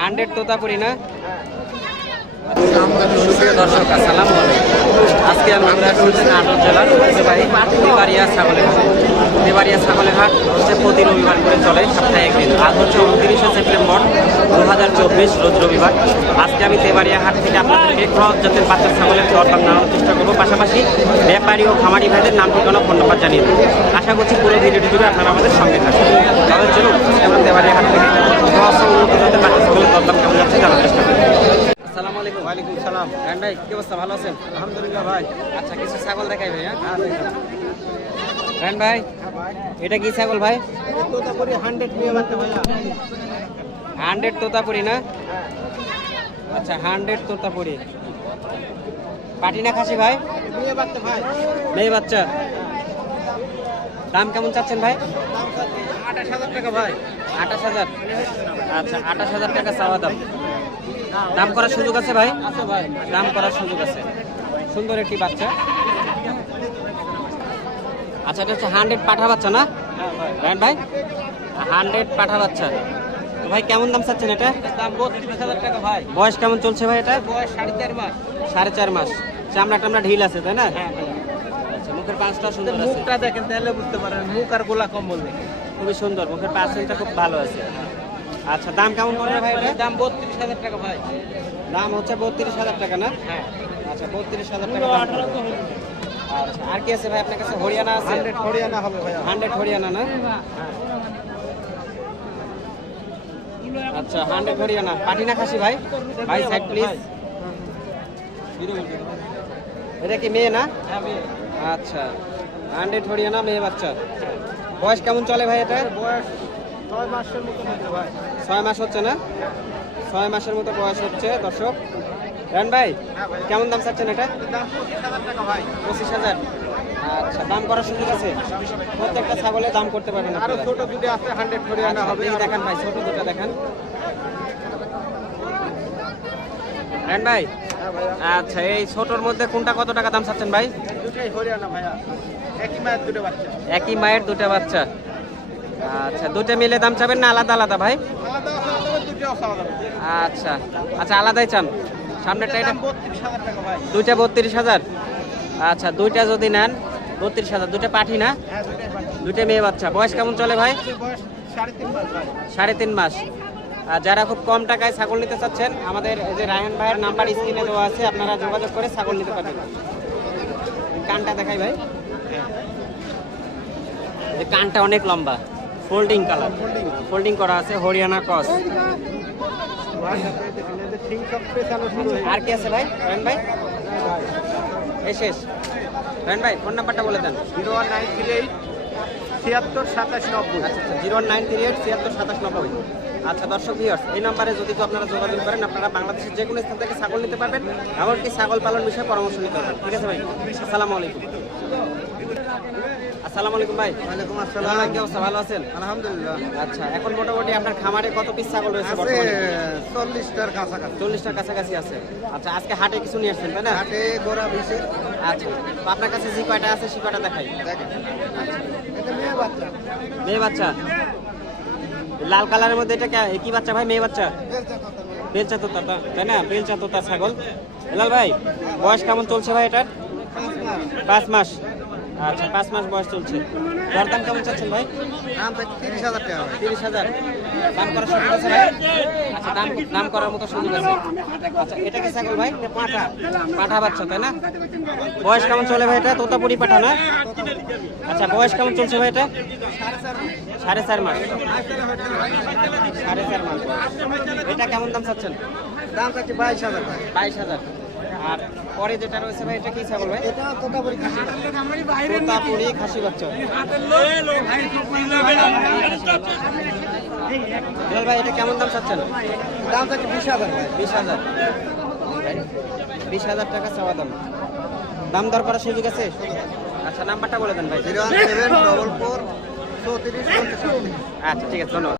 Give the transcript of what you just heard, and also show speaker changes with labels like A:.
A: Hundred Totapuri না? দর্শক, আসসালাম আজকে আমি আমরা শুনছি নাটোর জেলার ঐতিহ্যবাহী দেবাড়িয়া ছাগলের হাট। দেবাড়িয়া ছাগলের হাট হচ্ছে প্রতি রবিবার করে চলে, সপ্তাহে একদিন। আজ হচ্ছে উনত্রিশে সেপ্টেম্বর দু হাজার চব্বিশ, রোজ রবিবার। আজকে আমি দেবাড়িয়া হাট থেকে আপনাদেরকে ক্রস জাতের বাচ্চা ছাগলের দরদাম জানানোর চেষ্টা করব। পাশাপাশি ব্যাপারী ও খামারি ভাইদের নাম, ঠিকানা ফোন জানিয়ে দেবো। আশা করছি পুরো ভিডিওটি জুড়ে আপনারা আমাদের সঙ্গে থাকবেন তাদের জন্য আমরা দেবাড়িয়া হাট থেকে ক্রস ও উন্নত জাতের বাচ্চা ছাগলের দরদাম কেমন যাচ্ছে জানার চেষ্টা করব আসসালামু আলাইকুম
B: ওয়ালাইকুম সালাম
A: রায়ন ভাই কি অবস্থা ভালো আছেন
B: আলহামদুলিল্লাহ ভাই
A: আচ্ছা কিছু ছাগল দেখাই ভাই হ্যাঁ? ভাই এটা কি ছাগল ভাই?
B: হান্ড্রেড
A: তোতাপুরি না? আচ্ছা হান্ড্রেড তোতাপুরি। পাটিনা খাসি ভাই?
B: নিয়ে ভাই
A: মেয়ে বাচ্চা। দাম কেমন চাচ্ছেন ভাই
B: আঠাশ হাজার টাকা ভাই?
A: আঠাশ হাজার। আচ্ছা আঠাশ হাজার টাকা চাওয়া দাম। দাম করার সুযোগ আছে ভাই?
B: আছে ভাই।
A: দাম করার সুযোগ আছে। সুন্দর একটি বাচ্চা। আচ্ছা এটা হচ্ছে হান্ড্রেড পাঠা বাচ্চা না?
B: হ্যাঁ ভাই?
A: রায়ন ভাই হান্ড্রেড পাঠা বাচ্চা। তো ভাই কেমন দাম চাচ্ছেন এটা?
B: দাম বত্রিশ হাজার টাকা ভাই।
A: বয়স কেমন চলছে ভাই এটা?
B: বয়স সাড়ে চার মাস।
A: সাড়ে চার মাস। চামড়া টামড়া ঢিল আছে তাই না?
B: হ্যাঁ
A: আচ্ছা মুখের পাঁচটা সুন্দর
B: মুখটা দেখেন তাহলে বুঝতে পারেন মুখ আর গোলা কম্বল দেখেন
A: খুবই সুন্দর মুখের পাঁচটা খুব ভালো আছে। আচ্ছা দাম কেমন পড়বে ভাই
B: দাম বত্রিশ হাজার টাকা ভাই।
A: দাম হচ্ছে বত্রিশ হাজার টাকা না?
B: হ্যাঁ।
A: আচ্ছা বত্রিশ হাজার টাকা আচ্ছা আর কি আছে ভাই আপনার কাছে? হরিয়ানা আছে?
B: হান্ড্রেড হরিয়ানা হবে ভাইয়া।
A: হান্ড্রেড হরিয়ানা না? আচ্ছা হান্ড্রেড হরিয়ানা। পাটিনা খাসি ভাই? ভাই সাইড প্লিজ এটা কি মেয়ে না? আচ্ছা হান্ড্রেড হরিয়ানা মেয়ে বাচ্চা। বয়স কেমন চলে ভাই এটা?
B: বয়স ছয় মাসের মতো
A: ছয় মাস হচ্ছে না? ছয় মাসের মতো বয়স হচ্ছে দর্শক। রান ভাই কেমন দাম চাচ্ছেন এটা?
B: পঁচিশ হাজার।
A: আচ্ছা দাম করার সুযোগ আছে? প্রত্যেকটা ছাগলের দাম করতে পারবেন আরও
B: ছোট যদি আছে হান্ড্রেড হরিয়ানা
A: আচ্ছা,
B: হবে।
A: দেখি ভাই ছোট দুটো দেখান। রান ভাই আচ্ছা এই ছোটর মধ্যে কোনটা কত টাকা দাম চাচ্ছেন ভাই?
B: দুটাই হরিয়ানা ভাইয়া। একই মায়ের দুটো বাচ্চা।
A: একই মায়ের দুটো বাচ্চা। আচ্ছা দুটো মিলে দাম চাবেন না আলাদা আলাদা ভাই? আচ্ছা আচ্ছা আলাদাই চান। সামনেরটা এটা দুইটা বত্রিশ হাজার। আচ্ছা দুইটা যদি নেন বত্রিশ হাজার। দুইটা পাঠি না?
B: হ্যাঁ
A: দুইটা মেয়ে বাচ্চা। বয়স কেমন চলে ভাই?
B: সাড়ে তিন মাস
A: আর যারা খুব কম টাকায় ছাগল নিতে চাচ্ছেন আমাদের এই যে রায়ন ভাইয়ের নাম্বার স্ক্রিনে দেওয়া আছে আপনারা যোগাযোগ করে ছাগল নিতে পারবেন। কানটা দেখাই ভাই। কানটা অনেক লম্বা। ফোল্ডিং কালার ফোল্ডিং করা আছে হরিয়ানা ক্রস
B: ঠিক সব পেছানো শুরু হয়ে
A: আর কি আছে ভাই? রায়ন ভাই? এই শেষ। রায়ন ভাই ফোন নাম্বারটা বলে দেন।
B: Zero one nine three eight ছিয়াত্তর সাতাশ নব্বই।
A: আচ্ছা আচ্ছা জিরো নাইন থ্রি এইট ছিয়াত্তর সাতাশ নব্বই। আচ্ছা দর্শক ভিউয়ার্স এই নাম্বারে যদি আপনারা যোগাযোগ করেন আপনারা বাংলাদেশের যে কোনো স্থান থেকে ছাগল নিতে পারবেন এমনকি ছাগল পালন বিষয়ে পরামর্শ নিতে পারবেন। ঠিক আছে ভাই? আসসালামু আলাইকুম। আসসালামু আলাইকুম ভাই।
B: ওয়ালাইকুম
A: সালাম কি অবস্থা? ভালো আছেন?
B: আলহামদুলিল্লাহ।
A: আচ্ছা এখন মোটামুটি আপনার খামারে কত পিস ছাগল রয়েছে বর্তমানে?
B: চল্লিশটার কাছাকাছি।
A: চল্লিশটার কাছাকাছি আছে। আচ্ছা আজকে হাটে কিছু নিয়ে আসছেন তাই না?
B: হাটে গোড়া বিষে
A: আচ্ছা আপনার কাছে যে কয়টা আছে সে কয়টা দেখাই?
B: দেখেন। এটা মেয়ে বাচ্চা।
A: মেয়ে বাচ্চা? লাল কালারের মধ্যে এটা কে- কি বাচ্চা ভাই মেয়ে বাচ্চা?
B: বেলচা।
A: তোতা তাই না? বেলচা তোতা ছাগল। লাল ভাই বয়স কেমন চলছে ভাই এটার?
B: পাঁচ মাস।
A: আচ্ছা পাঁচ মাস বয়স চলছে। দরদাম কেমন চাচ্ছেন ভাই?
B: দাম তিরিশ হাজার টাকা
A: তিরিশ হাজার। দাম করার সুযোগ আছে ভাই? আচ্ছা দাম দাম করার মতো সুযোগ আছে। আচ্ছা এটা কি ছাগল ভাই? পাঠা। পাঠা বাচ্চা তাই না? বয়স কেমন চলে ভাই এটা? তোতাপুরি পাঠা না? আচ্ছা বয়স কেমন চলছে ভাই এটা? সাড়ে চার মাস। সাড়ে চার মাস। এটা কেমন দাম চাচ্ছেন?
B: দাম থাকে বাইশ হাজার।
A: বাইশ হাজার। আর পরে যেটা রয়েছে ভাই এটা কি ছাগল ভাই?
B: এটা তোতাপুরি খাসি।
A: তোতাপুরি খাসি বাচ্চা। বিলাল ভাই এটা কেমন দাম চাচ্ছেন?
B: দাম থাকে বিশ হাজার। ভাই
A: বিশ হাজার। বিশ হাজার টাকা চাওয়া দাম। দাম দর করার সুযোগ আছে? আচ্ছা নাম্বারটা বলে দেন ভাই।
B: জিরো সেভেন ডবল ফোর চৌত্রিশ
A: আচ্ছা ঠিক আছে ধন্যবাদ।